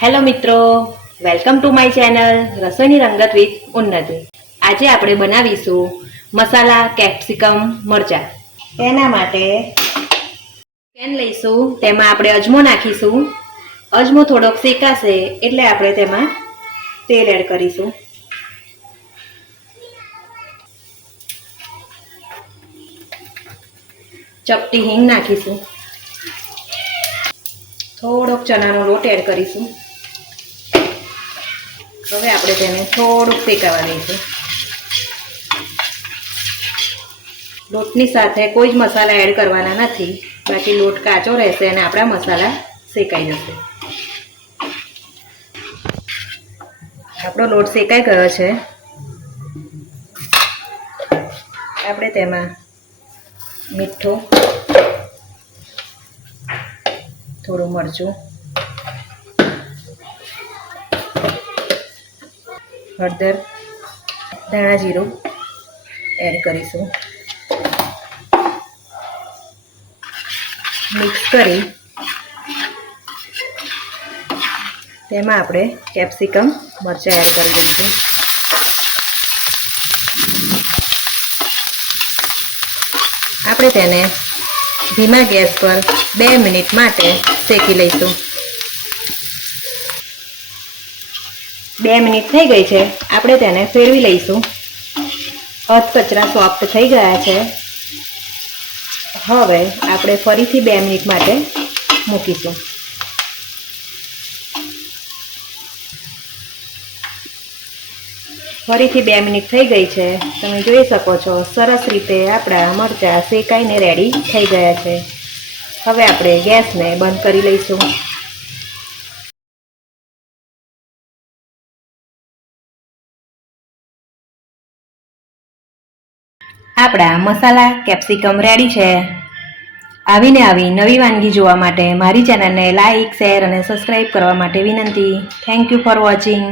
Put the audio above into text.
Hello મિત્રો, welcome to my channel રસોઈની રંગત with ઉન્નતિ। આજે આપણે બનાવીશું મસાલા કેપ્સિકમ મરચાં। તેના માટે પેન લઈશું, તેમાં આપણે અજમો નાખીશું। અજમો થોડોક શેકાશે એટલે આપણે તેમાં તેલ એડ કરીશું। ચપટી હિંગ નાખીશું। થોડોક ચણાનો લોટ એડ કરીશું। હવે આપણે તેને થોડુંક શેકાવા દઈશું। લોટની સાથે કોઈ જ મસાલા એડ કરવાના નથી, બાકી લોટ કાચો રહેશે અને આપણા મસાલા શેકાઈ જશે। આપણો લોટ શેકાઈ ગયો છે। આપણે તેમાં મીઠું, થોડું મરચું, હળદર, ધાણા જીરું એડ કરીશું। મિક્સ કરી તેમાં આપણે કેપ્સિકમ મરચાં એડ કરી દઈશું। આપણે તેને ધીમા ગેસ પર 2 મિનિટ માટે શેકી લઈશું। 2 મિનિટ થઈ ગઈ છે, આપણે તેને ફેરવી લઈશું। અધકચરા સોફ્ટ થઈ ગયા છે। હવે આપણે ફરીથી 2 મિનિટ માટે મૂકીશું। ફરીથી 2 મિનિટ થઈ ગઈ છે, તમે જોઈ શકો છો સરસ રીતે આપણા મરચાં શેકાઈને રેડી થઈ ગયા છે। હવે આપણે ગેસને બંધ કરી લઈશું। આપણા મસાલા કેપ્સિકમ રેડી છે। આવી નવી વાનગી જોવા માટે મારી ચેનલને લાઇક, શેર અને સબસ્ક્રાઈબ કરવા માટે વિનંતી। Thank you for watching.